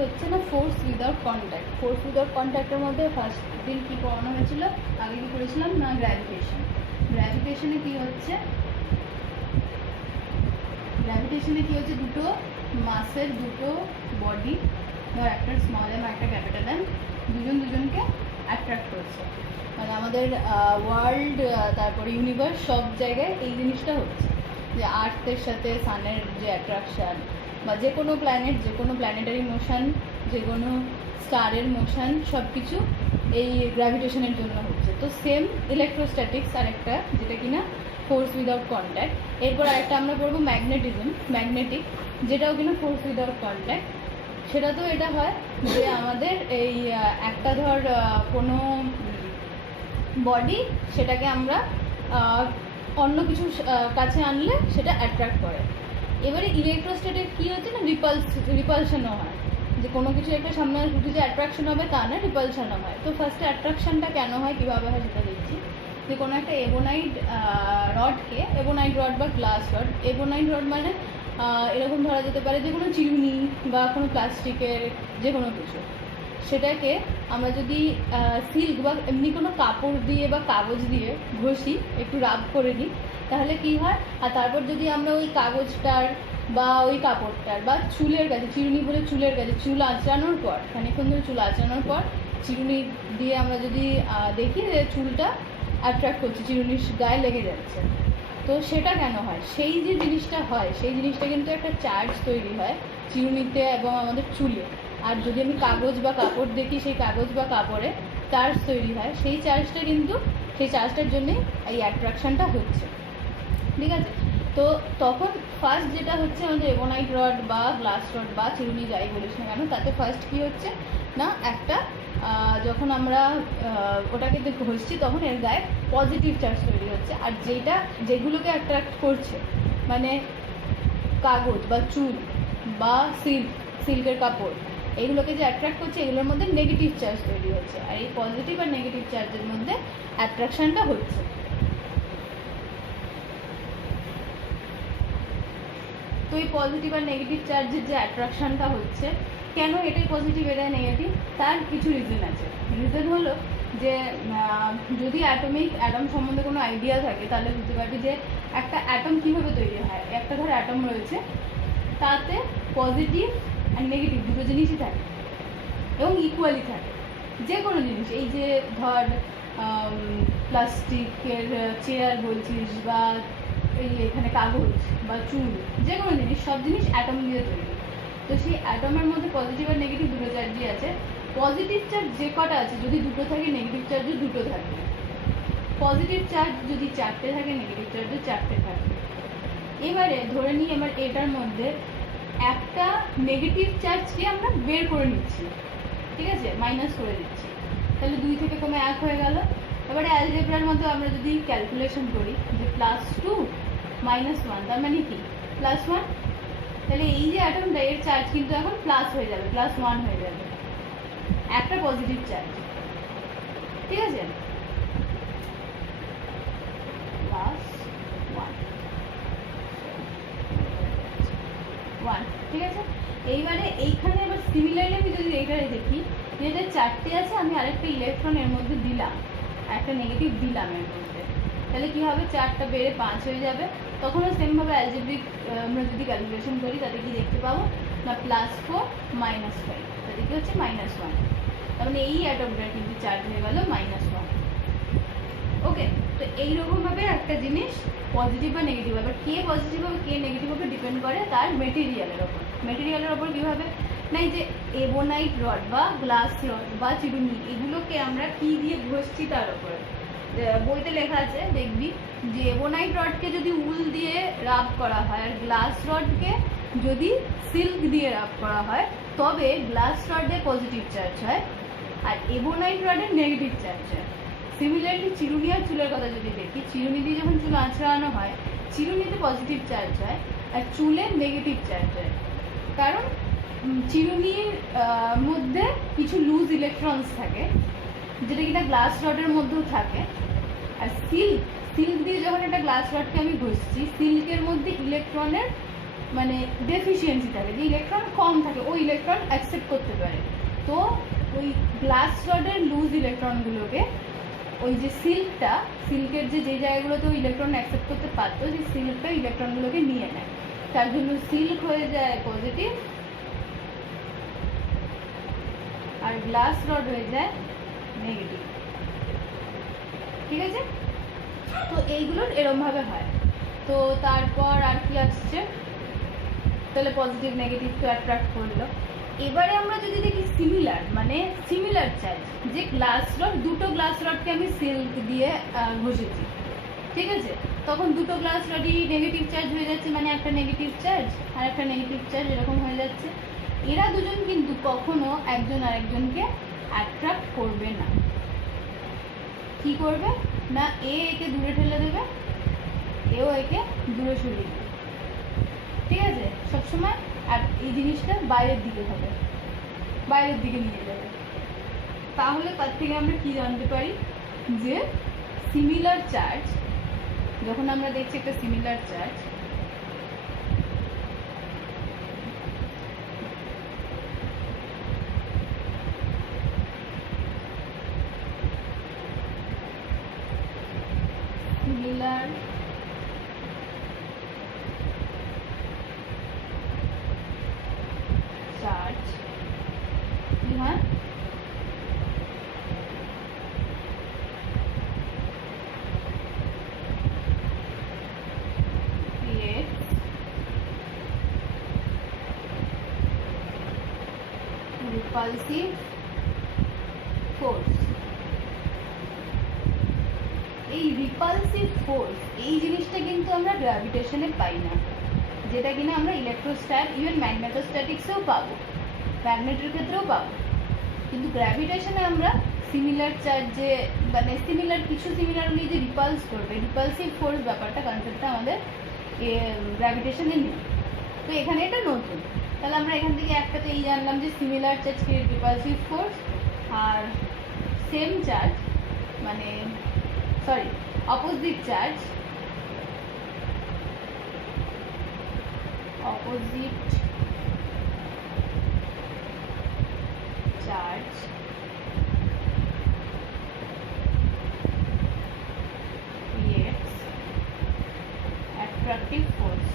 হচ্ছে না force without contact. Force without কন্ট্যাক্টের মধ্যে ফার্স্ট দিন কী পড়ানো হয়েছিল, আগে কী করেছিলাম না গ্র্যাভিটেশন। গ্র্যাভিটেশনে কী হচ্ছে, দুটো মাসের দুটো বডি, ধর একটা স্মল এম একটা ক্যাপিটাল এম, দুজনকে অ্যাট্রাক্ট করছে। মানে আমাদের ওয়ার্ল্ড, তারপরে ইউনিভার্স, সব জায়গায় এই জিনিসটা হচ্ছে যে আর্থের সাথে সানের যে অ্যাট্রাকশান, বা যে কোনো প্ল্যানেট, যে কোনো প্ল্যানেটারি মোশন, যে কোনো স্টারের মোশন, সব কিছু এই গ্র্যাভিটেশনের জন্য হচ্ছে। তো সেম ইলেকট্রোস্ট্যাটিক্স আর একটা, যেটা কিনা ফোর্স উইদাউট কন্ট্যাক্ট। এরপর আরেকটা আমরা পড়বো ম্যাগনেটিক, যেটাও কিনা ফোর্স উইদাউট কন্ট্যাক্ট। সেটা তো এটা হয় যে আমাদের এই একটা ধর কোনো বডি, সেটাকে আমরা অন্য কিছু কাছে আনলে সেটা অ্যাট্রাক্ট করে। এবারে ইলেকট্রোস্ট্যাটিক কী হচ্ছে না, রিপালশনও হয়, যে কোনো কিছু একটা সামনে শুধু যে অ্যাট্রাকশন হবে তা না, রিপালশনও হয়। তো ফার্স্টে অ্যাট্রাকশনটা কেন হয়, কীভাবে হয় সেটা দেখছি। যে কোনো একটা এবোনাইট রড বা গ্লাস রড, এবোনাইট রড মানে এরকম ধরা যেতে পারে যে কোনো চিরুনি বা কোনো প্লাস্টিকের যে কোনো কিছু, সেটাকে আমরা যদি সিল্ক বা এমনি কোনো কাপড় দিয়ে বা কাগজ দিয়ে ঘষি, একটু রাব করে দিই, তাহলে কী হয়, আর তারপর যদি আমরা ওই কাগজটার বা ওই কাপড়টার বা চুলের কাছে, চিরুনি বলে চুলের কাছে, চুল আঁচড়ানোর পর, খানিকক্ষণ ধরে চুল আঁচড়ানোর পর চিরুনি দিয়ে আমরা যদি দেখি যে চুলটা অ্যাট্রাক্ট করছে, চিরুনির গায়ে লেগে যাচ্ছে, তো সেটা কেন হয়? সেই যে জিনিসটা হয়, সেই জিনিসটা কিন্তু একটা চার্জ তৈরি হয় চিরুনিতে এবং আমাদের চুলে। আর যদি আমি কাগজ বা কাপড় দেখি, সেই কাগজ বা কাপড়ে চার্জ তৈরি হয়, সেই চার্জটা কিন্তু, সেই চার্জটার জন্যেই এই অ্যাট্রাকশানটা হচ্ছে। ঠিক আছে? তো তখন ফার্স্ট যেটা হচ্ছে আমাদের এবোনাইট রড বা গ্লাস রড বা চিরুনি যাই বলিস না কেন, তাতে ফার্স্ট কী হচ্ছে না, একটা যখন আমরা ওটাকে ঘষছি তখন এর গায়ে পজিটিভ চার্জ তৈরি হচ্ছে। আর যেগুলোকে অ্যাট্রাক্ট করছে, মানে কাগজ বা চুল বা সিল্কের কাপড়, এইগুলোকে যে অ্যাট্রাক্ট করছে, এগুলোর মধ্যে নেগেটিভ চার্জ তৈরি হচ্ছে। আর এই পজিটিভ আর নেগেটিভ চার্জের মধ্যে অ্যাট্রাকশানটা হচ্ছে। তো এই পজিটিভ আর নেগেটিভ চার্জের যে অ্যাট্রাকশানটা হচ্ছে, কেন এটাই পজিটিভ এটাই নেগেটিভ, তার কিছু রিজন আছে। রিজন হলো যে যদি অ্যাটম সম্বন্ধে কোনো আইডিয়া থাকে, তাহলে বুঝতে পারবি যে একটা অ্যাটম কীভাবে তৈরি হয়। একটা ধর অ্যাটম রয়েছে, তাতে পজিটিভ আর নেগেটিভ দুটো জিনিসই থাকে এবং ইকুয়ালি থাকে। যে কোনো জিনিস, এই যে ধর প্লাস্টিকের চেয়ার বলছিস, বা এই এখানে কাগজ বা চুল, যে কোনো জিনিস, সব জিনিস অ্যাটম দিয়ে তৈরি। তো সেই অ্যাটমের মধ্যে পজিটিভ আর নেগেটিভ দুটো চার্জই আছে। পজিটিভ চার্জ যে কটা আছে, যদি দুটো থাকে, নেগেটিভ চার্জও দুটো থাকবে। পজিটিভ চার্জ যদি 4টে থাকে, নেগেটিভ চার্জও 4টে থাকবে। এবারে ধরে নিই, এবার এটার মধ্যে একটা নেগেটিভ চার্জকে আমরা বের করে নিচ্ছি, ঠিক আছে, মাইনাস করে দিচ্ছি, তাহলে 2 থেকে কমে 1 হয়ে গেল। এবারে অ্যালজেব্রার মধ্যে আমরা যদি ক্যালকুলেশন করি যে +2 - 1, তার মানে কি +1, তাহলে এই যে অ্যাটমটা, এর চার্জ কিন্তু এখন প্লাস হয়ে যাবে, +1 হয়ে যাবে, একটা পজিটিভ চার্জ। ঠিক আছে, +1, ঠিক আছে। এইবারে এইখানে এবার সিমিলারলি আমি যদি এইটারে দেখি, যেটা 4টে আছে, আমি আরেকটা ইলেকট্রন এর মধ্যে দিলাম, একটা নেগেটিভ দিলাম এর মধ্যে, তাহলে কী হবে, 4টা বেড়ে 5 হয়ে যাবে। তখনও সেমভাবে অ্যালজেব্রিক আমরা যদি ক্যালকুলেশন করি, তাতে কি দেখতে পাবো না, +4 - 5, তাতে কি হচ্ছে -1। তার মানে এই অ্যাটমটার কিন্তু চার্জ হয়ে গেল -1। ওকে, তো এইরকমভাবে একটা জিনিস পজিটিভ বা নেগেটিভ, আবার কে পজিটিভ হবে কে নেগেটিভ হবে ডিপেন্ড করে তার মেটেরিয়ালের ওপর। কীভাবে না, এই যে এবোনাইট রড বা গ্লাস রড বা চিরুনি, এগুলোকে আমরা কী দিয়ে ঘষছি তার ওপরে। বইতে লেখা আছে, দেখবি যে এবোনাইট রডকে যদি উল দিয়ে রাব করা হয়, আর গ্লাস রডকে যদি সিল্ক দিয়ে রাব করা হয়, তবে গ্লাস রডে পজিটিভ চার্জ হয় আর এবোনাইট রডের নেগেটিভ চার্জ হয়। সিমিলারলি চিরুনি আর চুলের কথা যদি দেখি, চিরুনি দিয়ে যখন চুল আঁচড়ানো হয়, চিরুনিতে পজিটিভ চার্জ হয় আর চুলে নেগেটিভ চার্জ হয়। কারণ চিরুনির মধ্যে কিছু লুজ ইলেকট্রনস থাকে, যেটা কিনা গ্লাস রডের মধ্যেও থাকে। আর সিল্ক দিয়ে যখন একটা গ্লাস রডকে আমি ঘষছি, সিল্কের মধ্যে ইলেকট্রনের মানে ডেফিসিয়েন্সি থাকে, যে ইলেকট্রন কম থাকে ওই ইলেকট্রন অ্যাকসেপ্ট করতে পারে। তো ওই গ্লাস রডের লুজ ইলেকট্রনগুলোকে ওই যে সিল্কের যে জায়গাগুলোতে ওই ইলেকট্রন অ্যাকসেপ্ট করতে পারতো, সেই সিল্কটা ইলেকট্রনগুলোকে নিয়ে নেয়, তার জন্য সিল্ক হয়ে যায় পজিটিভ আর গ্লাস রড হয়ে যায় নেগেটিভ। ঠিক আছে, তো এইগুলোর এরমভাবে হয়। তো তারপর আর কি আসছে, তাহলে পজিটিভ নেগেটিভ তো অ্যাট্রাক্ট করলো। এবারে আমরা যদি দেখি সিমিলার, মানে সিমিলার চার্জ, যে গ্লাস রড, দুটো গ্লাস রডকে আমি সিল্ক দিয়ে ঘষেছি, ঠিক আছে, তখন দুটো গ্লাস রডই নেগেটিভ চার্জ হয়ে যাচ্ছে, মানে একটা নেগেটিভ চার্জ আর একটা নেগেটিভ চার্জ এরকম হয়ে যাচ্ছে। এরা দুজন কিন্তু কখনো একজন আরেকজনকে অ্যাট্রাক্ট করবে না। কি করবে না, একে দূরে ঠেলে দেবে, এও একে দূরে সরিয়ে দেবে। ঠিক আছে, সবসময় আর এই জিনিসটা বাইরের দিকে হবে, বাইরের দিকে নিয়ে যাবে। তাহলে তার থেকে আমরা কি জানতে পারি, যে সিমিলার চার্জ, যখন আমরা দেখছি একটা সিমিলার চার্জ, সিমিলার চার্জ কি হয়, repulsive force। এই রিপালসিভ ফোর্স, এই জিনিসটা কিন্তু আমরা গ্র্যাভিটেশনে পাই না, যেটা কিনা আমরা ইলেকট্রোস্ট্যাট, ইভেন ম্যাগনেটোস্ট্যাটিক্সেও পাবো, ম্যাগনেটের ক্ষেত্রেও পাবো। কিন্তু গ্র্যাভিটেশনে আমরা সিমিলার চার্জ, যে মানে সিমিলার কিছু সিমিলার হলেই যে রিপালস করবে, রিপালসিভ ফোর্স ব্যাপারটা, কনসেপ্টটা আমাদের গ্র্যাভিটেশনে নেই। তো এখানে এটা নতুন। তাহলে আমরা এখান থেকে একটাতে এই জানলাম যে similar charge create repulsive force, আর সেম চার্জ মানে sorry opposite charge, opposite charge creates attractive force।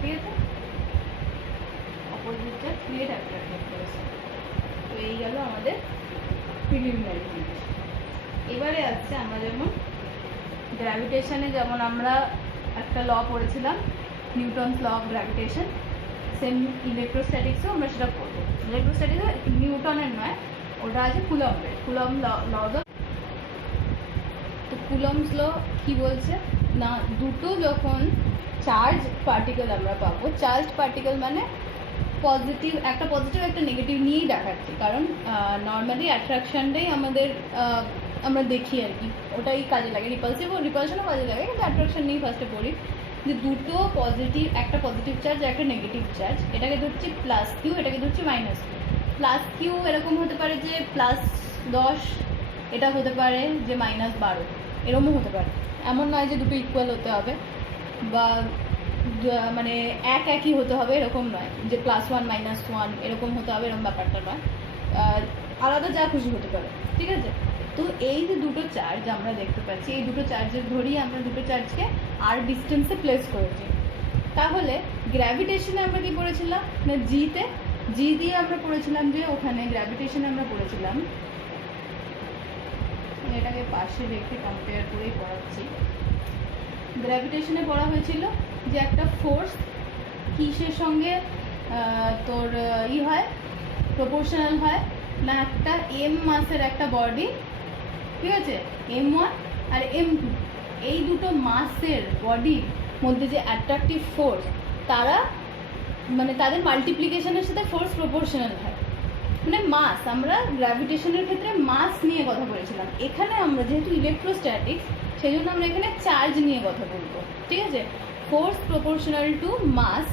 ঠিক আছে, opposite charge create attractive force. তো এই গেল আমাদের প্রিলিমিনারি জিনিস। এবারে আসছে আমরা যেমন গ্র্যাভিটেশনে, যেমন আমরা একটা ল পড়েছিলাম Newton's law of gravitation, same ইলেকট্রোস্ট্যাটিক্সেও আমরা সেটা পড়বো। ইলেকট্রোস্ট্যাটিক্স নিউটনের নয়, ওটা আছে কুলম্বের, কুলম্ব ল। তো কুলম্বস ল কি বলছে না, দুটো যখন চার্জ পার্টিকেল আমরা পাবো, চার্জ পার্টিকেল মানে পজিটিভ, একটা পজিটিভ একটা নেগেটিভ নিয়েই দেখাচ্ছি, কারণ নর্মালি অ্যাট্রাকশনটাই আমাদের আমরা দেখি আর কি, ওটাই কাজে লাগে, রিপালসিভ ও রিপালশনও কাজে লাগে, কিন্তু অ্যাট্রাকশন নিয়েই ফার্স্টে পড়ি। যে দুটো পজিটিভ, একটা পজিটিভ চার্জ আর একটা নেগেটিভ চার্জ, এটাকে ধরছি প্লাস কিউ, এটাকে ধরছি মাইনাস কিউ। প্লাস কিউ এরকম হতে পারে যে +10, এটা হতে পারে যে -12, এরকমও হতে পারে। এমন নয় যে দুটো ইকুয়াল হতে হবে বা মানে একই হতে হবে এরকম নয়, যে +1 -1 এরকম হতে হবে, এরকম ব্যাপারটা নয়, আলাদা যা খুশি হতে পারে। ঠিক আছে, তো এই যে দুটো চার্জ আমরা দেখতে পাচ্ছি, এই দুটো চার্জের ধরিয়ে আমরা দুটো চার্জকে আর ডিস্টেন্সে প্লেস করেছি। তাহলে গ্র্যাভিটেশনে আমরা কি পড়েছিলাম না, জি দিয়ে আমরা পড়েছিলাম যে ওখানে গ্র্যাভিটেশনে আমরা পড়েছিলাম, এটাকে পাশে রেখে কম্পেয়ার করেই পড়াচ্ছি। গ্র্যাভিটেশনে পড়া হয়েছিল যে একটা ফোর্স কিসের সঙ্গে তোর হয়, প্রপোর্শনাল হয় না, একটা m মাসের একটা বডি, ঠিক আছে, m1 আর m2, এই দুটো মাসের বডির মধ্যে যে অ্যাট্রাকটিভ ফোর্স, তারা মানে তাদের মাল্টিপ্লিকেশনের সাথে ফোর্স প্রপোর্শনাল হয়, মানে মাস। আমরা গ্র্যাভিটেশনের ক্ষেত্রে মাস নিয়ে কথা বলেছিলাম, এখানে আমরা যেহেতু ইলেকট্রোস্ট্যাটিক্স সেই জন্য আমরা এখানে চার্জ নিয়ে কথা বলবো। ঠিক আছে, ফোর্স প্রপোর্শনাল টু মাস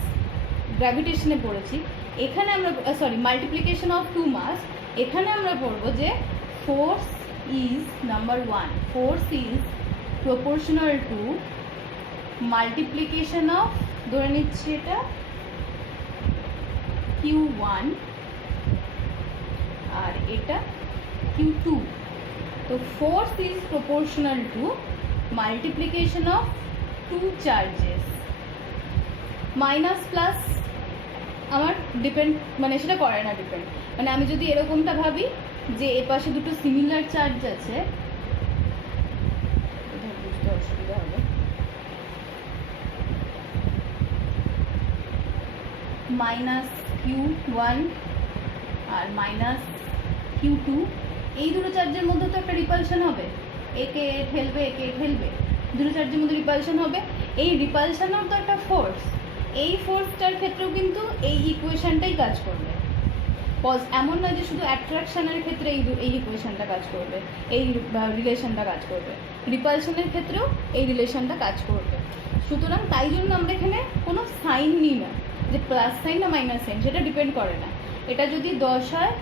গ্র্যাভিটেশনে পড়েছি, এখানে আমরা মাল্টিপ্লিকেশন অফ টু মাস, এখানে আমরা পড়বো যে force is number one, force is proportional to multiplication of, ধরে নিচ্ছি এটা Q1 আর এটা Q2। তো force is proportional to multiplication of two charges. Minus plus আমার ডিপেন্ড, মানে সেটা করে না ডিপেন্ড, মানে আমি যদি এরকমটা ভাবি যে এপাশে দুটো সিমিলার চার্জ আছে, বুঝতে অসুবিধা হবে, মাইনাস Q1 আর মাইনাস Q2, এই দুটো চার্জের মধ্যে তো একটা রিপালশন হবে, একে ঠেলবে একে ঠেলবে, দুটো চার্জের মধ্যে রিপালশন হবে। এই রিপালশনও তো একটা ফোর্স, এই ফোর্সটার ক্ষেত্রেও কিন্তু এই ইকুয়েশনটাই কাজ করবে। এমন নয় যে শুধু অ্যাট্রাকশনের ক্ষেত্রে এই ইকুয়েশনটা কাজ করবে, এই রিলেশনটা কাজ করবে, রিপালশনের ক্ষেত্রেও এই রিলেশনটা কাজ করবে। সুতরাং তাই জন্য আমরা এখানে কোনো সাইন নিই না, যে প্লাস সাইন না মাইনাস সাইন, সেটা ডিপেন্ড করে না। এটা যদি 10 হয়,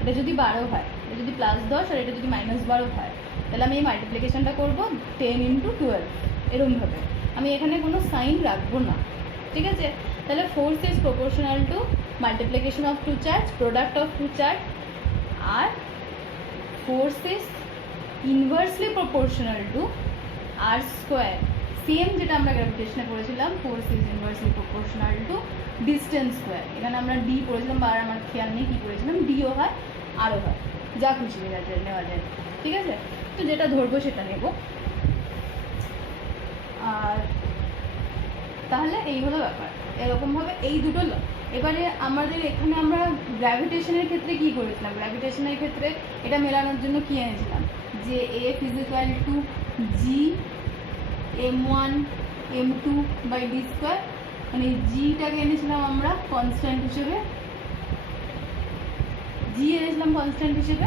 এটা যদি 12 হয়, এটা যদি +10 আর এটা যদি -12 হয়, তাহলে আমি এই মাল্টিপ্লিকেশনটা করবো 10 × 12 এরকমভাবে, আমি এখানে কোনো সাইন রাখবো না, ঠিক আছে। তাহলে force is proportional to multiplication of two charge, product of two charge, আর force is inversely proportional to r²। Same যেটা আমরা গ্র্যাভিটেশনে পড়েছিলাম, force is inversely proportional to distance square. এখানে আমরা ডি পড়েছিলাম, বা আমার খেয়াল নেই কী পড়েছিলাম, ডিও হয় আরও হয়, যা খুশি নেওয়া যায়, ঠিক আছে। তো যেটা ধরবো সেটা নেব। আর তাহলে এই হলো ব্যাপার, এরকমভাবে এই দুটো ল। এবারে আমাদের এখানে আমরা গ্র্যাভিটেশনের ক্ষেত্রে কি করেছিলাম, গ্র্যাভিটেশনের ক্ষেত্রে এটা মেলানোর জন্য কি এনেছিলাম, যে F = G m1 m2/d², মানে জিটাকে এনেছিলাম আমরা কনস্ট্যান্ট হিসেবে, জি এনেছিলাম কনস্ট্যান্ট হিসেবে।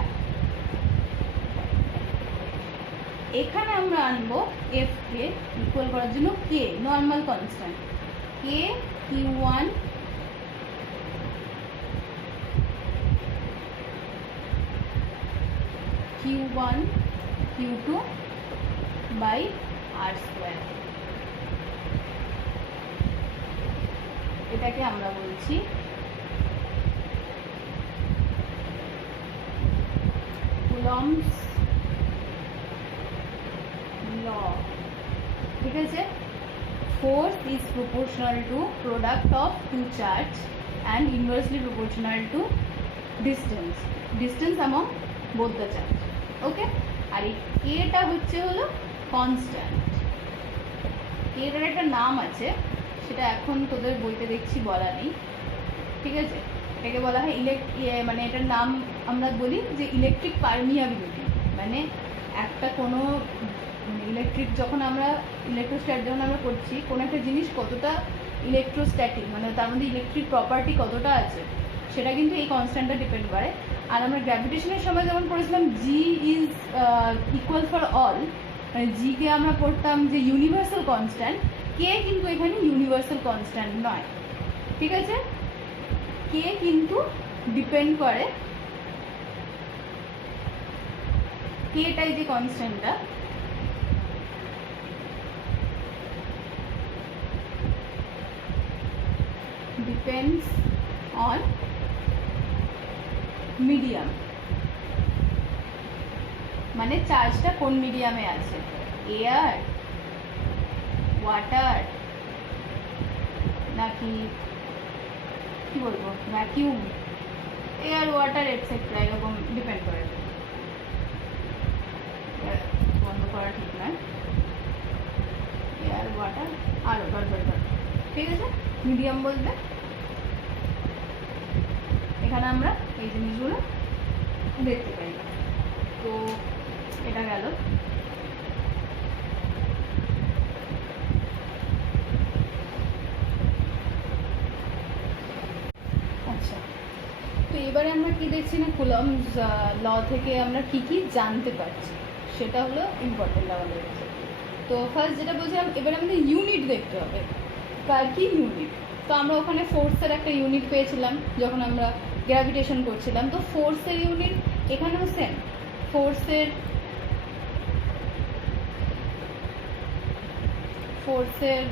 এখানে আমরা আনবো এফ কে ইকুয়াল করার জন্য কে, নর্মাল কনস্ট্যান্ট, কে Q1 Q2/r²। এটাকে আমরা বলছি কুলম্বস ল, ঠিক আছে। Force is proportional to product of two charge and inversely proportional to distance among both the charge, okay. আর এই কেটা হলো কনস্ট্যান্ট, কেটার একটা নাম আছে, সেটা এখন তোদের বইতে দেখছি বলা নেই, ঠিক আছে। এটাকে বলা হয় মানে এটার নাম আমরা বলি যে ইলেকট্রিক পারমিয়াবিলিটি। মানে একটা কোনো ইলেকট্রিক যখন আমরা যখন আমরা করছি, কোনো একটা জিনিস কতটা ইলেকট্রোস্ট্যাটিক, মানে তার মধ্যে ইলেকট্রিক প্রপার্টি কতটা আছে, সেটা কিন্তু এই কনস্ট্যান্টটা ডিপেন্ড করে। আর আমরা গ্র্যাভিটেশনের সময় যেমন পড়েছিলাম জি ইজ ইকুয়াল ফর অল, মানে জিকে আমরা পড়তাম যে ইউনিভার্সাল কনস্ট্যান্ট, কে কিন্তু এখানে ইউনিভার্সাল কনস্ট্যান্ট নয়, ঠিক আছে। কে কিন্তু ডিপেন্ড করে, কেটাই যে কনস্ট্যান্টটা, ডিপেন্ডস অন মিডিয়াম, মানে চার্জটা কোন মিডিয়ামে আছে, এয়ার, ওয়াটার, নাকি কি বলবো ভ্যাকিউম, এয়ার ওয়াটার এটসেট্রা, এরকম ডিপেন্ড করে। বন্ধ করা ঠিক নয়, এয়ার ওয়াটার আরও ঠিক আছে। মিডিয়াম বলতে এখানে আমরা এই জিনিসগুলো দেখতে পাই। তো এটা গেল। আচ্ছা, তো এবারে আমরা কি দেখছি না, কুলম্বস ল থেকে আমরা কি কি জানতে পারছি, সেটা হলো ইম্পর্টেন্ট আমাদের কাছে। তো ফার্স্ট যেটা বলছিলাম, এবারে আমাদের ইউনিট দেখতে হবে। কার কি ইউনিট, তো আমরা ওখানে ফোর্সের একটা ইউনিট পেয়েছিলাম যখন আমরা গ্র্যাভিটেশন করছিলাম। তো ফোর্সের ইউনিট এখানেও সেম, ফোর্সের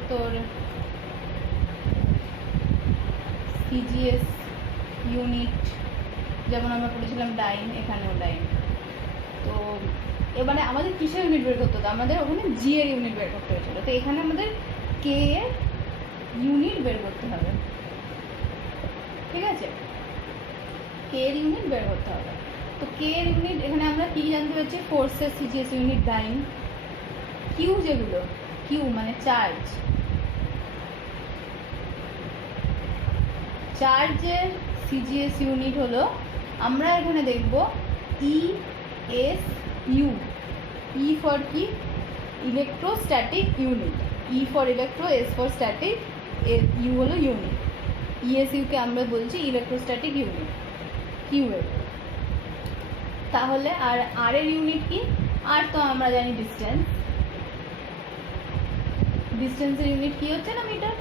তোর সিজিএস ইউনিট যেমন আমরা পড়েছিলাম ডাইন, এখানেও ডাইন। তো এবারে আমাদের কিসের ইউনিট বের করতে হতো? আমাদের ওখানে জি এর ইউনিট বের করতে হয়েছিল। তো এখানে আমাদের কে এর ইউনিট বের করতে হবে, ঠিক আছে? কে এর ইউনিট বের করতে হবে। তো কে এর ইউনিট এখানে আমরা কি জানতে পারছি? ফোর্সের সিজিএস ইউনিট ডাইন। কিউ যেগুলো, কিউ মানে চার্জ, চার্জের সিজিএস ইউনিট হলো, আমরা এখানে দেখব E S U. E for কি? Electrostatic unit. E for electro, S for static, U হলো ইউনিট। ইএসইউকে আমরা বলছি ইলেকট্রোস্ট্যাটিক ইউনিট, কিউ এর। তাহলে আর আর এর ইউনিট কি? আর তো আমরা জানি ডিস্টেন্স, ডিস্টেন্সের ইউনিট কি হচ্ছে না মিটার,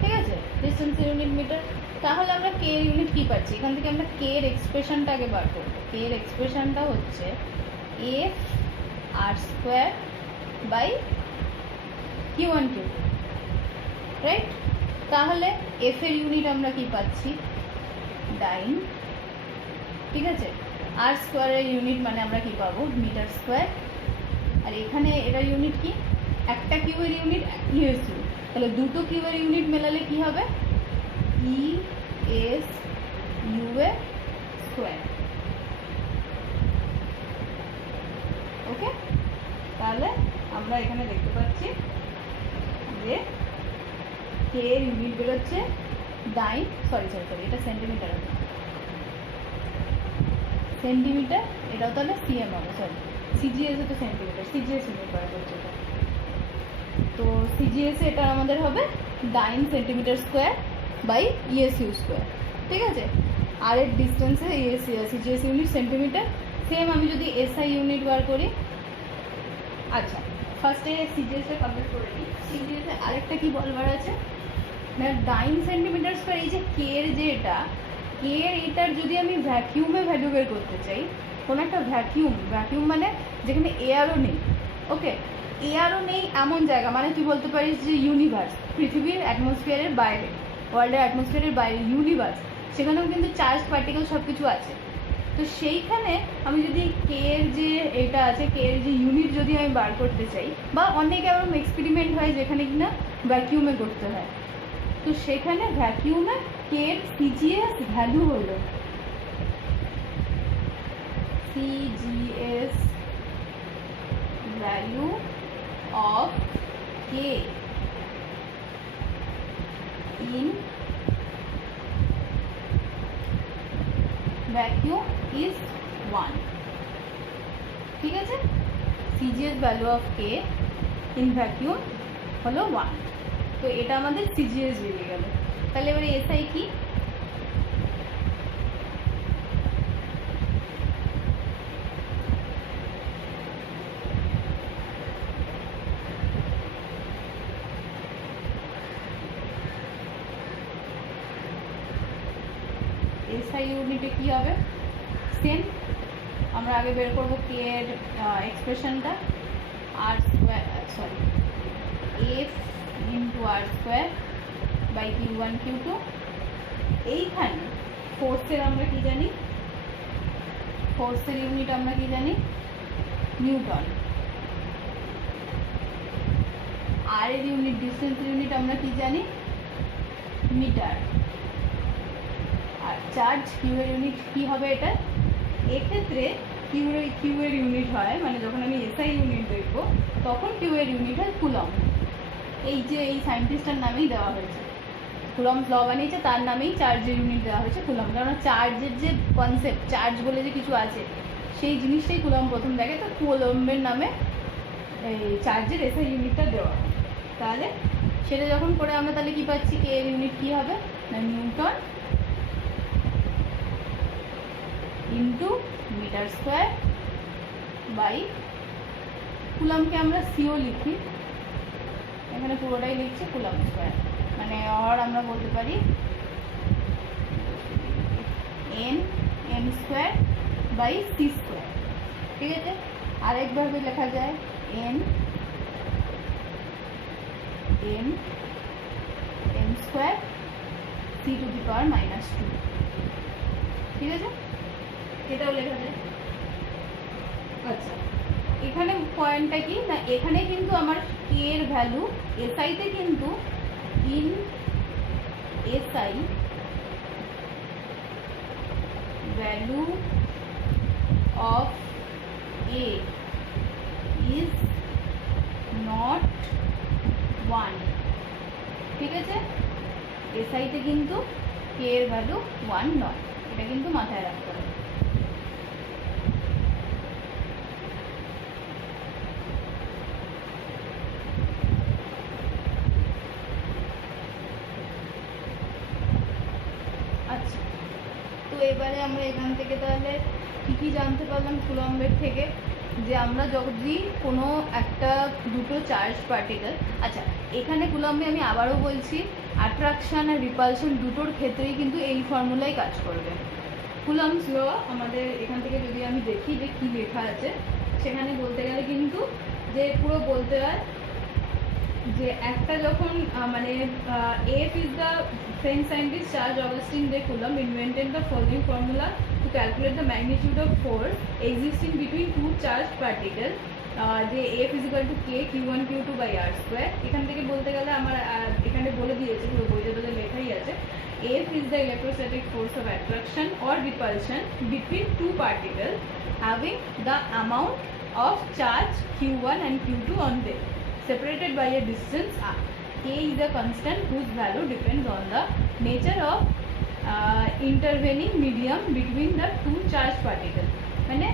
ঠিক আছে? ডিস্টেন্সের ইউনিট মিটার। তাহলে আমরা কে এর ইউনিট কি পাচ্ছি? এখান থেকে আমরা কে এর এক্সপ্রেশনটা আগে বার করবো। কে এর এক্সপ্রেশনটা হচ্ছে F R square by Q one Q, right? তাহলে এফ এর ইউনিট আমরা কি পাচ্ছি? ডাইন, ঠিক আছে? আর স্কোয়ারের ইউনিট মানে আমরা কি পাবো? Metre square. আর এখানে এটার ইউনিট কি? একটা কিউ এর ইউনিট ইউএসইউ। তাহলে দুটো কিউ এর ইউনিট মেলালে কি হবে? ই এস ইউ এ স্কোয়ার। ওকে, তাহলে আমরা এখানে দেখতে পাচ্ছি যে কে এর ইউনিট বেরোচ্ছে ডাইন, সরি, এটা সেন্টিমিটার, সেন্টিমিটার। এটাও তাহলে সিএম হবে, সরি সিজিএস তো সেন্টিমিটার, সিজিএস ইউনিট বার করছে এটা। তো সিজিএস এটা আমাদের হবে dyne centimetre square by ESU square, ঠিক আছে? আর এর ডিস্টেন্সে সিজিএস ইউনিট সেন্টিমিটার। সেম আমি যদি এসআই ইউনিট বার করি, আচ্ছা ফার্স্টে সিজিএসে কমপ্লিট করে নিই। সিজিএসে আরেকটা কি বলবার আছে না, ডাইন সেন্টিমিটার স্কোয়ার। এই যে কে এর যে এটা, কে এর এটার যদি আমি ভ্যাকিউমে ভ্যালু বের করতে চাই, কোনো একটা ভ্যাকিউম মানে যেখানে এয়ারও নেই, ওকে, এয়ারও নেই এমন জায়গা, মানে তুই বলতে পারিস যে ইউনিভার্স, পৃথিবীর অ্যাটমসফিয়ারের বাইরে, ওয়ার্ল্ডের অ্যাটমসফিয়ারের বাইরে ইউনিভার্স, সেখানেও কিন্তু চার্জ পার্টিকেল সব কিছু আছে। তো সেইখানে আমি যদি কে এর যে এটা আছে, কে এর যে ইউনিট যদি আমি বার করতে চাই, বা অনেক এরকম এক্সপেরিমেন্ট হয় যেখানে কিনা ভ্যাকিউমে করতে হয়, তো সেখানে ভ্যাকিউমে কে এর সিজিএস ভ্যালু হলো CGS value of K in vacuum is 1, ঠিক আছে? CGS value of K in vacuum হলো 1। তো এটা আমাদের সিজিএস বেরিয়ে গেল। তাহলে এবারে এসআই কি? এসআই ইউনিটে কি হবে? সেম, আমরা আগে বের করবো কে এর এক্সপ্রেশনটা, r square, sorry, F into r square by Q one q two. এইখানে ফোর্সের আমরা কি জানি? ফোর্সের ইউনিট আমরা কি জানি? নিউটন। আর এর ইউনিট, ডিস্টেন্সের ইউনিট আমরা কি জানি? মিটার। আর চার্জ কিউ এর ইউনিট কি হবে এটা? এক্ষেত্রে কিউ এর ইউনিট হয়, মানে যখন আমি এসআই ইউনিট দেখবো তখন কিউ এর ইউনিট হয় কুলম। এই যে এই সায়েন্টিস্টের নামেই দেওয়া হয়েছে, কুলম ল বানিয়েছে, তার নামেই চার্জের ইউনিট দেওয়া হয়েছে কুলম। কারণ চার্জের যে কনসেপ্ট, চার্জ বলে যে কিছু আছে, সেই জিনিসটাই কুলম প্রথম দেখে। তো কুলম্বের নামে এই চার্জের এসআই ইউনিটটা দেওয়া হয়। তাহলে সেটা যখন করে আমরা তাহলে কি পাচ্ছি? কে এর ইউনিট কি হবে না, newton into metre square by, কুলামকে আমরা সিও লিখি, এখানে পুরোটাই লিখছি কুলাম স্কোয়ার, মানে অর আমরা বলতে পারি m square by c square. ঠিক আছে, আরেকভাবে লেখা যায় m square c to the power -2। ঠিক আছে, এটাও লেখা যায়। আচ্ছা, এখানে পয়েন্টটা কি না, এখানে কিন্তু আমার কে এর ভ্যালু এসআইতে কিন্তু in SI value of A is not 1। ঠিক আছে, এসআইতে কিন্তু কে এর ভ্যালু 1 নয়, এটা কিন্তু মাথায় রাখতে হবে। আচ্ছা, তো এবারে আমরা এখান থেকে তাহলে কী কী জানতে পারলাম কুলম্বের থেকে, যে আমরা যদি কোনো একটা দুটো চার্জ পার্টিকেল, আচ্ছা এখানে কুলম্বে আমি আবারও বলছি অ্যাট্রাকশান আর রিপালশন দুটোর ক্ষেত্রেই কিন্তু এই ফর্মুলাই কাজ করবে। কুলম্বস ল আমাদের এখান থেকে যদি আমি দেখি যে কী লেখা আছে, সেখানে বলতে গেলে কিন্তু যে পুরো বলতে হয় যে একটা যখন মানে F is the French scientist Charles Augustin de Coulomb invented the following formula to calculate the magnitude of force existing between two charged particles. যে F is equal to K Q1 Q2 by R square। এখান থেকে বলতে গেলে আমার এখানে বলে দিয়েছে, পুরো বইতে তোদের লেখাই আছে, F is the electrostatic force of attraction or repulsion between two particles having the amount of charge Q1 and Q2 on them, separated by a distance r. K is a constant whose value depends on the nature of intervening medium between the two charged particles। মানে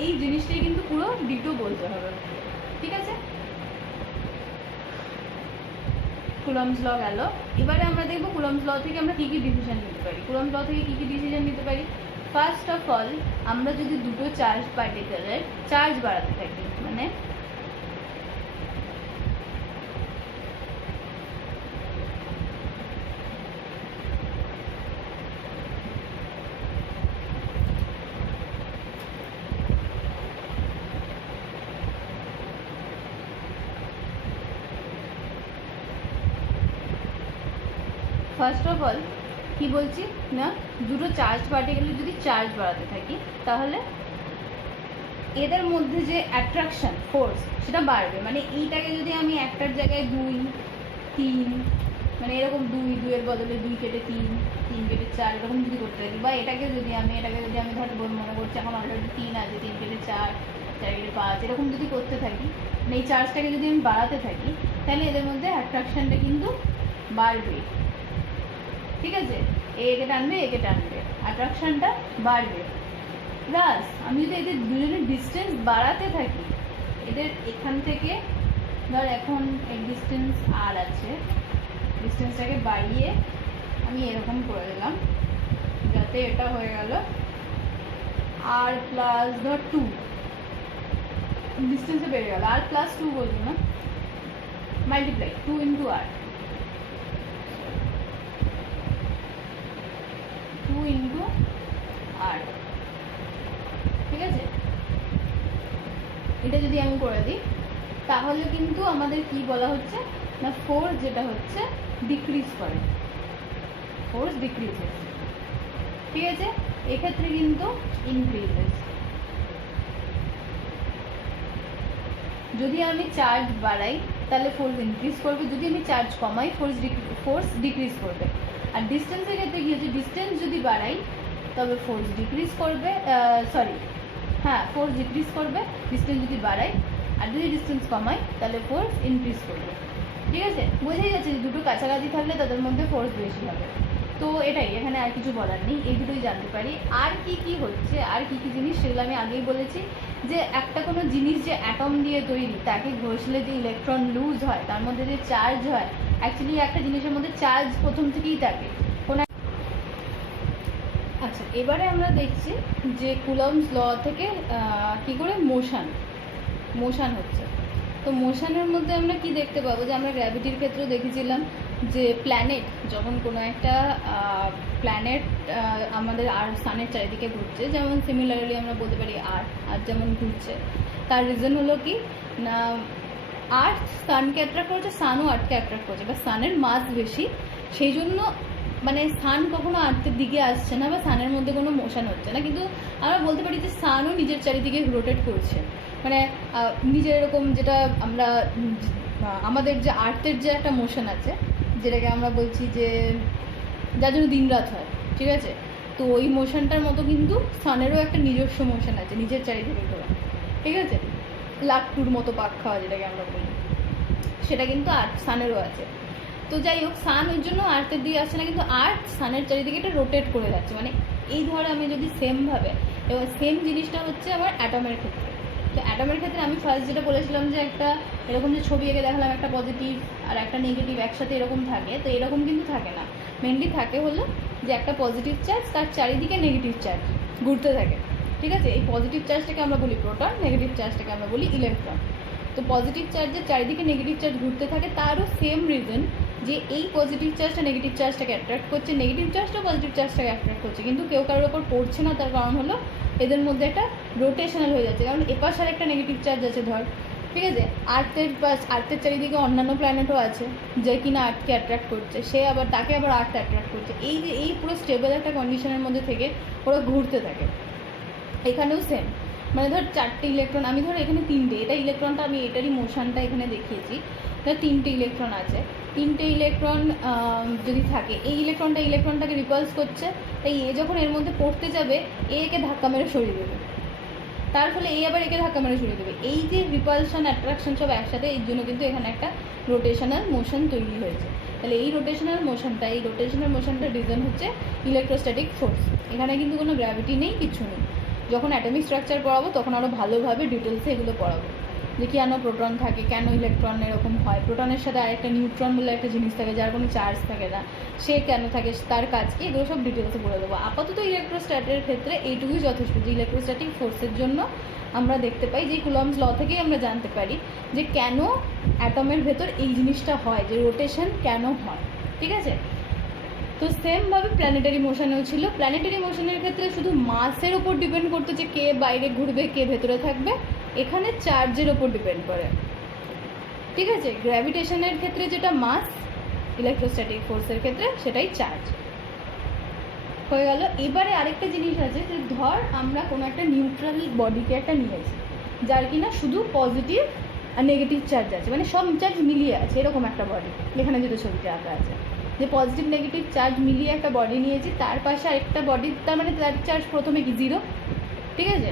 এই জিনিসটাই কিন্তু পুরো ditto বলতে হবে। ঠিক আছে, Coulomb's law গেল। এবারে আমরা দেখবো কুলম্বস ল থেকে আমরা কী কী ডিসিশন নিতে পারি। কুলম্বস ল থেকে কী কী ডিসিশন নিতে পারি? ফার্স্ট অফ অল, আমরা যদি দুটো চার্জ পার্টিকেলের চার্জ বাড়াতে থাকি, মানে ফার্স্ট অফ অল কী বলছি না, দুটো চার্জ পার্টিকেলের যদি চার্জ বাড়াতে থাকি তাহলে এদের মধ্যে যে অ্যাট্রাকশন ফোর্স সেটা বাড়বে। মানে এইটাকে যদি আমি একটার জায়গায় 2 3 মানে এরকম 2 এর বদলে 2 কেটে 3 3 কেটে 4 এরকম যদি করতে থাকি, বা এটাকে যদি আমি ধর মনে করছি এখন অলরেডি 3 আছে, 3 কেটে 4 4 কেটে 5 এরকম যদি করতে থাকি, মানে এই চার্জটাকে যদি আমি বাড়াতে থাকি, তাহলে এদের মধ্যে অ্যাট্রাকশনটা কিন্তু বাড়বে। ঠিক আছে, একে টানবে অ্যাট্রাকশনটা বাড়বে। প্লাস আমি যদি এদের দুজনের ডিস্টেন্স বাড়াতে থাকি, এদের এখান থেকে ধর এখন এক ডিস্টেন্স আর আছে, ডিস্টেন্সটাকে বাড়িয়ে আমি এরকম করে দিলাম যাতে এটা হয়ে গেল আর প্লাস ধর 2, ডিস্টেন্সে বেড়ে গেল আর প্লাস 2 বলবো না, মাল্টিপ্লাই 2 ইন্টু আর 2 ইন্টু আর। ঠিক আছে, এটা যদি আমি করে দিই তাহলে কিন্তু আমাদের কি বলা হচ্ছে না, ফোর্স যেটা হচ্ছে ডিক্রিজ করে, ফোর্স ডিক্রিজেস। ঠিক আছে, এক্ষেত্রে কিন্তু ইনক্রিজেস। যদি আমি চার্জ বাড়াই তাহলে ফোর্স ইনক্রিজ করবে, যদি আমি চার্জ কমাই ফোর্স ডিক্রিজ করবে। আর ডিস্টেন্সের ক্ষেত্রে কী হচ্ছে, ডিস্টেন্স যদি বাড়াই তবে ফোর্স ডিক্রিজ করবে, ফোর্স ডিক্রিজ করবে ডিস্টেন্স যদি বাড়াই, আর যদি ডিস্টেন্স কমাই তাহলে ফোর্স ইনক্রিজ করবে। ঠিক আছে, বোঝাই যাচ্ছে যে দুটো কাছাকাছি থাকলে তাদের মধ্যে ফোর্স বেশি হবে। তো এটাই, এখানে আর কিছু বলার নেই, এই দুটোই জানতে পারি। আর কি কি হচ্ছে, আর কি কি জিনিস সেগুলো আমি আগেই বলেছি, যে একটা কোনো জিনিস যে অ্যাটম দিয়ে তৈরি, তাকে ঘষলে যে ইলেকট্রন লুজ হয়, তার মধ্যে যে চার্জ হয়, অ্যাকচুয়ালি একটা জিনিসের মধ্যে চার্জ প্রথম থেকেই থাকে। আচ্ছা, এবারে আমরা দেখছি যে কুলম্বস ল থেকে কি করে মোশন হচ্ছে। তো মোশনের মধ্যে আমরা কি দেখতে পাবো, যে আমরা গ্র্যাভিটির ক্ষেত্রেও দেখেছিলাম যে প্ল্যানেট, যখন কোনো একটা প্ল্যানেট আমাদের আর সানের চারিদিকে ঘুরছে, যেমন সিমিলারলি আমরা বলতে পারি আর্থ যেমন ঘুরছে, তার রিজন হলো কি না আর্থ সানকে অ্যাট্রাক্ট করছে, সানও আর্থকে অ্যাট্রাক্ট করছে, বা সানের মাস বেশি, সেই জন্য মানে সান কখনো আর্থের দিকে আসছে না বা সানের মধ্যে কোনো মোশন হচ্ছে না, কিন্তু আমরা বলতে পারি যে সানও নিজের চারিদিকে রোটেট করছে, মানে নিজের এরকম যেটা আমরা আমাদের যে আর্থের যে একটা মোশন আছে যেটাকে আমরা বলছি যে যার জন্য দিন রাত হয়, ঠিক আছে, তো ওই মোশনটার মতো কিন্তু সানেরও একটা নিজস্ব মোশন আছে নিজের চারিদিকে ঘোরা, ঠিক আছে, লাট্টুর মতো পাক খাওয়া যেটাকে আমরা বলি, সেটা কিন্তু আর্থ সানেরও আছে। তো যাই হোক, সান ওই জন্য আর্থের দিকে আসছে না, কিন্তু আর্থ সানের চারিদিকে এটা রোটেট করে যাচ্ছে, মানে এই ধরে আমি যদি সেমভাবে, এবার সেম জিনিসটা হচ্ছে আমার অ্যাটমের ক্ষেত্রে। তো অ্যাটমের ক্ষেত্রে আমি ফার্স্ট যেটা বলেছিলাম যে একটা এরকম যে ছবি এঁকে দেখালাম, একটা পজিটিভ আর একটা নেগেটিভ একসাথে এরকম থাকে, তো এরকম কিন্তু থাকে না, মেনলি থাকে হলো যে একটা পজিটিভ চার্জ, তার চারিদিকে নেগেটিভ চার্জ ঘুরতে থাকে, ঠিক আছে। এই পজিটিভ চার্জটাকে আমরা বলি প্রোটন, নেগেটিভ চার্জটাকে আমরা বলি ইলেকট্রন। তো পজিটিভ চার্জের চারিদিকে নেগেটিভ চার্জ ঘুরতে থাকে, তারও সেম রিজন যে এই পজিটিভ চার্জটা নেগেটিভ চার্জটাকে অ্যাট্রাক্ট করছে, নেগেটিভ চার্জটাও পজিটিভ চার্জটাকে অ্যাট্রাক্ট করছে, কিন্তু কেউ কারোর ওপর পড়ছে না, তার কারণ হলো এদের মধ্যে একটা রোটেশনাল হয়ে যাচ্ছে, কারণ এপাশ আর একটা নেগেটিভ চার্জ আছে ধর, ঠিক আছে, আর্থের চারিদিকে অন্যান্য প্ল্যানেটও আছে যে কিনা আর্থকে অ্যাট্রাক্ট করছে, সে আবার তাকে আবার আর্থ অ্যাট্রাক্ট করছে, এই যে এই পুরো স্টেবল একটা কন্ডিশনের মধ্যে থেকে ওরা ঘুরতে থাকে। এখানেও সেম, মানে ধর 4টে ইলেকট্রন, আমি ধর এখানে 3টে, এটা ইলেকট্রনটা আমি এটারই মোশনটা এখানে দেখিয়েছি, ধর 3টে ইলেকট্রন আছে, 3টে ইলেকট্রন যদি থাকে, এই ইলেকট্রনটাকে রিপালস করছে, তাই এ যখন এর মধ্যে পড়তে যাবে একে ধাক্কা মেরে সরিয়ে দেবে, তার ফলে এই আবার একে ধাক্কা মেরে সরিয়ে দেবে, এই যে রিপালশন অ্যাট্রাকশন সব একসাথে, এই জন্য কিন্তু এখানে একটা রোটেশনাল মোশন তৈরি হয়েছে। তাহলে এই রোটেশনাল মোশনটার রিজন হচ্ছে ইলেকট্রোস্ট্যাটিক ফোর্স, এখানে কিন্তু কোনো গ্র্যাভিটি নেই, কিছু নেই। যখন অ্যাটমিক স্ট্রাকচার পড়াবো তখন আরও ভালোভাবে ডিটেলসে এগুলো পড়াবো, যে কেন প্রোটন থাকে, কেন ইলেকট্রন এরকম হয়, প্রোটনের সাথে আরেকটা নিউট্রন বলে একটা জিনিস থাকে যার কোনো চার্জ থাকে না, সে কেন থাকে, তার কাজ কি, এগুলো সব ডিটেলসে বলে দেবো। আপাতত ইলেকট্রোস্ট্যাটের ক্ষেত্রে এইটুকুই যথেষ্ট, যে ইলেকট্রোস্ট্যাটিক ফোর্সের জন্য আমরা দেখতে পাই যে কুলম্বস ল থেকেই আমরা জানতে পারি যে কেন অ্যাটমের ভেতর এই জিনিসটা হয়, যে রোটেশন কেন হয়, ঠিক আছে। তো সেমভাবে প্ল্যানেটারি মোশনেও ছিল, প্ল্যানেটারি মোশনের ক্ষেত্রে শুধু মাসের ওপর ডিপেন্ড করতো যে কে বাইরে ঘুরবে কে ভেতরে থাকবে, এখানে চার্জের ওপর ডিপেন্ড করে, ঠিক আছে। গ্র্যাভিটেশনের ক্ষেত্রে যেটা মাস, ইলেকট্রোস্ট্যাটিক ফোর্সের ক্ষেত্রে সেটাই চার্জ হয়ে গেল। এবারে আরেকটা জিনিস আছে, যে ধর আমরা কোনো একটা নিউট্রাল বডিকে একটা নিয়েছি যার কিনা শুধু পজিটিভ আর নেগেটিভ চার্জ আছে, মানে সব চার্জ মিলিয়ে আছে, এরকম একটা বডি এখানে যেটা ছবিতে আঁকা আছে, যে পজিটিভ নেগেটিভ চার্জ মিলিয়ে একটা বডি নিয়েছি, তার পাশে আরেকটা বডি, তার মানে তার চার্জ প্রথমে কি 0, ঠিক আছে।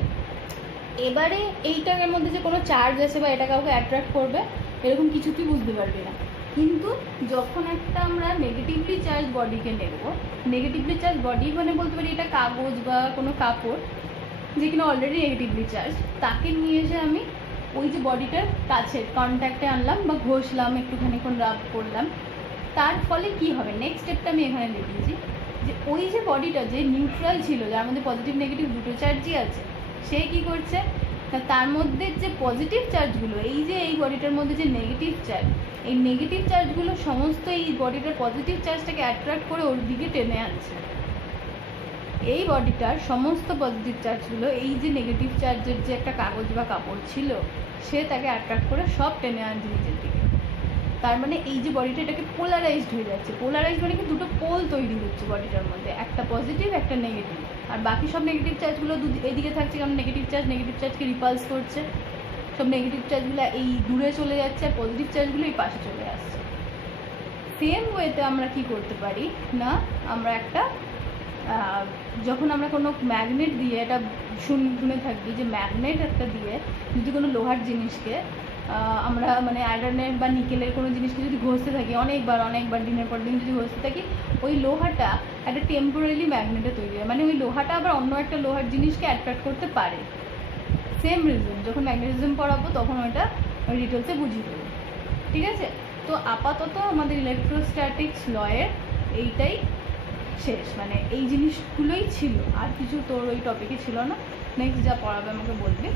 এবারে এইটার মধ্যে যে কোনো চার্জ আছে বা এটা কাউকে অ্যাট্রাক্ট করবে এরকম কিছু তুই বুঝতে পারবি না, কিন্তু যখন একটা আমরা নেগেটিভলি চার্জ বডিকে নেব, নেগেটিভলি চার্জ বডি মানে বলতে পারি এটা কাগজ বা কোনো কাপড় যে কিনা অলরেডি নেগেটিভলি চার্জ, তাকে নিয়ে এসে আমি ওই যে বডিটার কাছে কন্ট্যাক্টে আনলাম বা ঘষলাম, একটুখানিক্ষণ রাব করলাম, তার ফলে কি হবে, নেক্সট স্টেপটা আমি এখানে লিখেছি, যে ওই যে বডিটা যে নিউট্রাল ছিল, যার মধ্যে পজিটিভ নেগেটিভ দুটো চার্জই আছে, সে কী করছে, তার মধ্যে যে পজিটিভ চার্জগুলো, এই যে এই বডিটার মধ্যে যে নেগেটিভ চার্জ, এই নেগেটিভ চার্জগুলো সমস্ত এই বডিটার পজিটিভ চার্জটাকে অ্যাট্রাক্ট করে ওর দিকে টেনে আনছে, এই বডিটার সমস্ত পজিটিভ চার্জগুলো এই যে নেগেটিভ চার্জের যে একটা কাগজ বা কাপড় ছিল সে তাকে অ্যাট্রাক্ট করে সব টেনে আনছে নিজের দিকে। তার মানে এই যে বডিটা এটাকে পোলারাইজড হয়ে যাচ্ছে, পোলারাইজড মানে কি দুটো পোল তৈরি হচ্ছে বডিটার মধ্যে, একটা পজিটিভ একটা নেগেটিভ, আর বাকি সব নেগেটিভ চার্জগুলো এদিকে থাকছে, কারণ নেগেটিভ চার্জকে রিপালস করছে, সব নেগেটিভ চার্জগুলো এই দূরে চলে যাচ্ছে আর পজিটিভ চার্জগুলো এই পাশে চলে আসছে। সেম ওয়েতে আমরা কি করতে পারি না, আমরা একটা যখন আমরা কোনো ম্যাগনেট দিয়ে, এটা শুনে থাকবি যে ম্যাগনেট একটা দিয়ে যদি কোনো লোহার জিনিসকে আমরা মানে আয়রনের বা নিকেলের কোনো জিনিসকে যদি ঘষতে থাকি অনেকবার দিনের পর দিন যদি ঘষতে থাকি, ওই লোহাটা একটা টেম্পোরারি ম্যাগনেটে তৈরি হয়, মানে ওই লোহাটা আবার অন্য একটা লোহার জিনিসকে অ্যাট্রাক্ট করতে পারে। সেম রিজন যখন ম্যাগনেটিজম পড়াবো তখন ওইটা ওই ডিটেলসে বুঝিয়ে দেবো, ঠিক আছে। তো আপাতত আমাদের ইলেকট্রোস্ট্যাটিক্স লয়ের এইটাই শেষ, মানে এই জিনিসগুলোই ছিল, আর কিছু তোর ওই টপিকে ছিল না। নেক্সট যা পড়াবে আমাকে বলবি।